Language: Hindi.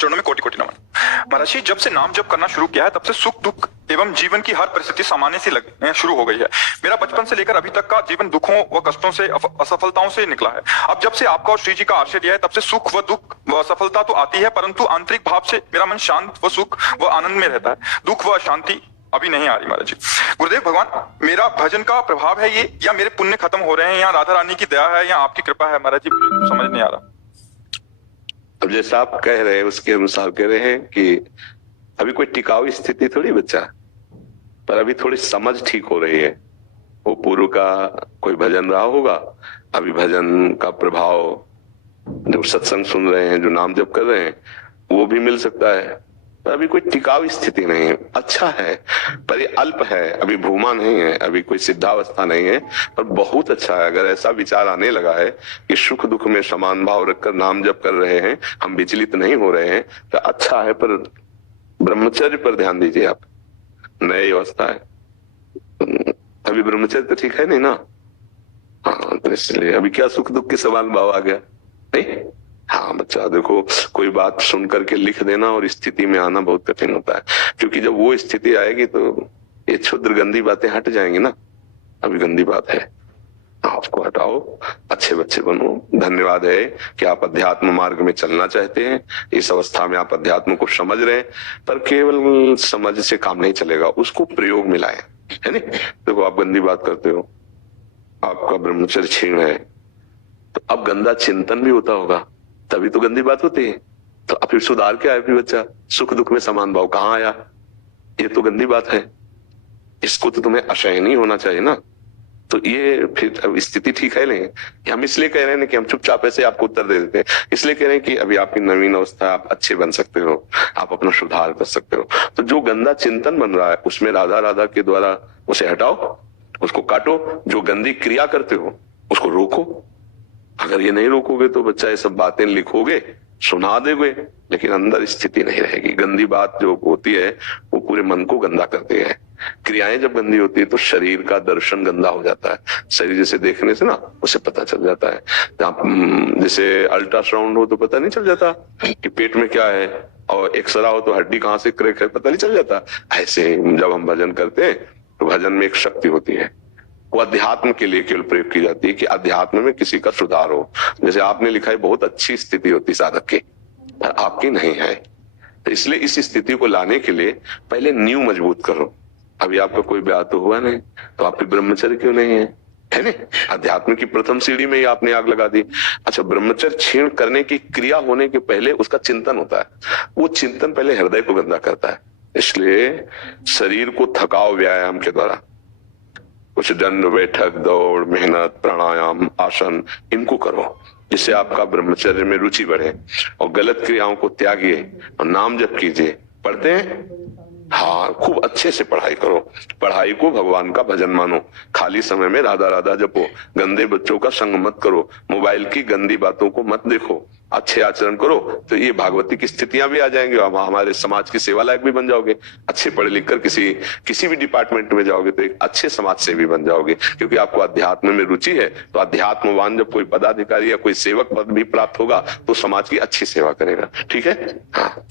चरणों में कोटि कोटि नमन। महाराज जी, जब से नाम जप करना शुरू किया है तब से सुख दुख एवं जीवन की हर परिस्थिति सामान्य सी शुरू हो गई है। मेरा बचपन से लेकर अभी तक का जीवन दुखों व कष्टों से असफलताओं से निकला है। अब जब से आपका और श्री जी का आश्रय लिया है तब से सुख व दुख व असफलता तो आती है, परंतु आंतरिक भाव से मेरा मन शांत व सुख व आनंद में रहता है। दुख व शांति अभी नहीं आ रही महाराज जी। गुरुदेव भगवान, मेरा भजन का प्रभाव है ये, या मेरे पुण्य खत्म हो रहे हैं, या राधा रानी की दया है, या आपकी कृपा है महाराज जी, मुझे समझ नहीं आ रहा। अब जैसा आप कह रहे हैं उसके अनुसार कह रहे हैं कि अभी कोई टिकाऊ स्थिति थोड़ी बच्चा, पर अभी थोड़ी समझ ठीक हो रही है। वो पूर्व का कोई भजन रहा होगा, अभी भजन का प्रभाव जो सत्संग सुन रहे हैं, जो नाम जप कर रहे हैं, वो भी मिल सकता है। पर अभी कोई टिकाऊ स्थिति नहीं है। अच्छा है पर ये अल्प है, अभी भूमा नहीं है, अभी कोई सिद्धावस्था नहीं है, पर बहुत अच्छा है। अगर ऐसा विचार आने लगा है कि सुख दुख में समान भाव रखकर नाम जप कर रहे हैं, हम विचलित नहीं हो रहे हैं, तो अच्छा है। पर ब्रह्मचर्य पर ध्यान दीजिए आप। नई अवस्था है, अभी ब्रह्मचर्य तो ठीक है नहीं ना। हाँ, तो इसलिए अभी क्या सुख दुख के समान भाव आ गया नहीं। हाँ बच्चा, देखो कोई बात सुन करके लिख देना और स्थिति में आना बहुत कठिन होता है, क्योंकि जब वो स्थिति आएगी तो ये क्षुद्र गंदी बातें हट जाएंगी ना। अभी गंदी बात है, आपको हटाओ, अच्छे बच्चे बनो। धन्यवाद है कि आप अध्यात्म मार्ग में चलना चाहते हैं। इस अवस्था में आप अध्यात्म को समझ रहे हैं, पर केवल समझ से काम नहीं चलेगा, उसको प्रयोग मिलाएं, है नहीं। देखो आप गंदी बात करते हो, आपका ब्रह्मचर्य छीण है, तो अब गंदा चिंतन भी होता होगा, तभी तो गंदी बात होती है। तो अब फिर सुधार क्या है फिर बच्चा? सुख दुख में समान भाव कहाँ आया? ये तो गंदी बात है, इसको तो तुम्हें असहनीय होना चाहिए ना। तो ये फिर अब स्थिति ठीक है नहीं। हम इसलिए कह रहे हैं कि हम चुपचाप ऐसे आपको उत्तर दे देते हैं, इसलिए कह रहे हैं कि अभी आपकी नवीन अवस्था, आप अच्छे बन सकते हो, आप अपना सुधार कर सकते हो। तो जो गंदा चिंतन बन रहा है उसमें राधा राधा के द्वारा उसे हटाओ, उसको काटो। जो गंदी क्रिया करते हो उसको रोको। अगर ये नहीं रोकोगे तो बच्चा ये सब बातें लिखोगे, सुना दोगे, लेकिन अंदर स्थिति नहीं रहेगी। गंदी बात जो होती है वो पूरे मन को गंदा करती है। क्रियाएं जब गंदी होती है तो शरीर का दर्शन गंदा हो जाता है। शरीर जैसे देखने से ना उसे पता चल जाता है। जैसे अल्ट्रासाउंड हो तो पता नहीं चल जाता कि पेट में क्या है, और एक्सरा हो तो हड्डी कहाँ से क्रैक है पता नहीं चल जाता। ऐसे जब हम भजन करते हैं तो भजन में एक शक्ति होती है, वो अध्यात्म के लिए केवल प्रयोग की जाती है कि अध्यात्म में किसी का सुधार हो। जैसे आपने लिखा है बहुत अच्छी स्थिति होती साधक की, पर आपकी नहीं है। तो इसलिए इस स्थिति को लाने के लिए पहले नींव मजबूत करो। अभी आपका कोई ब्याह तो हुआ नहीं, तो आपकी ब्रह्मचर्य क्यों नहीं है नहीं। अध्यात्म की प्रथम सीढ़ी में ही आपने आग लगा दी। अच्छा, ब्रह्मचर्य क्षीण करने की क्रिया होने के पहले उसका चिंतन होता है। वो चिंतन पहले हृदय को गंदा करता है। इसलिए शरीर को थकाओ व्यायाम के द्वारा, कुछ दंड बैठक, दौड़, मेहनत, प्राणायाम, आसन, इनको करो, जिससे आपका ब्रह्मचर्य में रुचि बढ़े। और गलत क्रियाओं को त्यागिए और नाम जप कीजिए। पढ़ते हैं? हाँ, खूब अच्छे से पढ़ाई करो। पढ़ाई को भगवान का भजन मानो। खाली समय में राधा राधा जपो। गंदे बच्चों का संग मत करो। मोबाइल की गंदी बातों को मत देखो। अच्छे आचरण करो तो ये भागवती की स्थितियां भी आ जाएंगी। हमारे समाज की सेवा लायक भी बन जाओगे। अच्छे पढ़े लिख कर किसी भी डिपार्टमेंट में जाओगे तो एक अच्छे समाज सेवी बन जाओगे, क्योंकि आपको अध्यात्म में रुचि है। तो अध्यात्मवान जब कोई पदाधिकारी या कोई सेवक पद भी प्राप्त होगा तो समाज की अच्छी सेवा करेगा। ठीक है? हाँ।